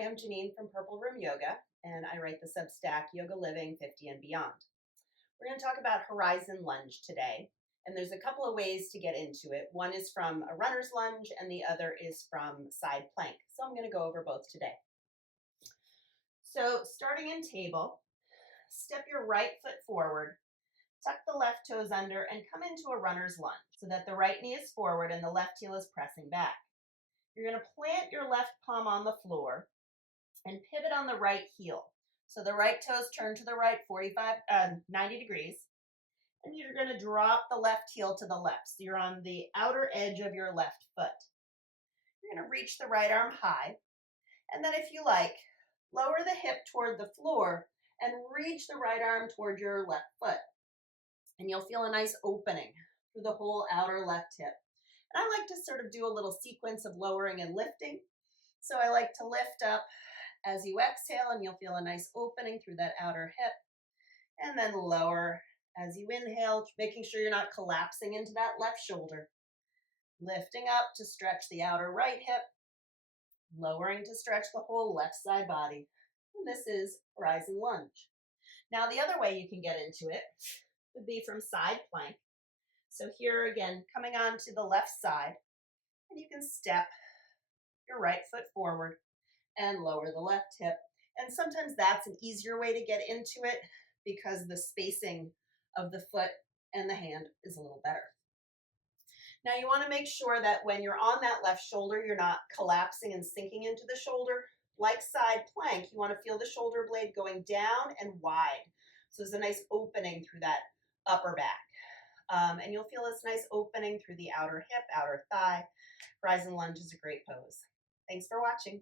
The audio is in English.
Hi, I'm Janine from Purple Room Yoga, and I write the Substack Yoga Living 50 and Beyond. We're going to talk about horizon lunge today, and there's a couple of ways to get into it. One is from a runner's lunge, and the other is from side plank. So I'm going to go over both today. So starting in table, step your right foot forward, tuck the left toes under, and come into a runner's lunge so that the right knee is forward and the left heel is pressing back. You're going to plant your left palm on the floor and pivot on the right heel. So the right toes turn to the right 90 degrees, and you're going to drop the left heel to the left. So you're on the outer edge of your left foot. You're going to reach the right arm high, and then if you like, lower the hip toward the floor and reach the right arm toward your left foot. And you'll feel a nice opening through the whole outer left hip. And I like to sort of do a little sequence of lowering and lifting. So I like to lift up as you exhale, and you'll feel a nice opening through that outer hip. And then lower as you inhale, making sure you're not collapsing into that left shoulder. Lifting up to stretch the outer right hip. Lowering to stretch the whole left side body. And this is horizon lunge. Now the other way you can get into it would be from side plank. So here again, coming on to the left side, and you can step your right foot forward and lower the left hip. And sometimes that's an easier way to get into it because the spacing of the foot and the hand is a little better. Now you want to make sure that when you're on that left shoulder, you're not collapsing and sinking into the shoulder. Like side plank, you want to feel the shoulder blade going down and wide. So there's a nice opening through that upper back. And you'll feel this nice opening through the outer hip, outer thigh. Horizon lunge is a great pose. Thanks for watching.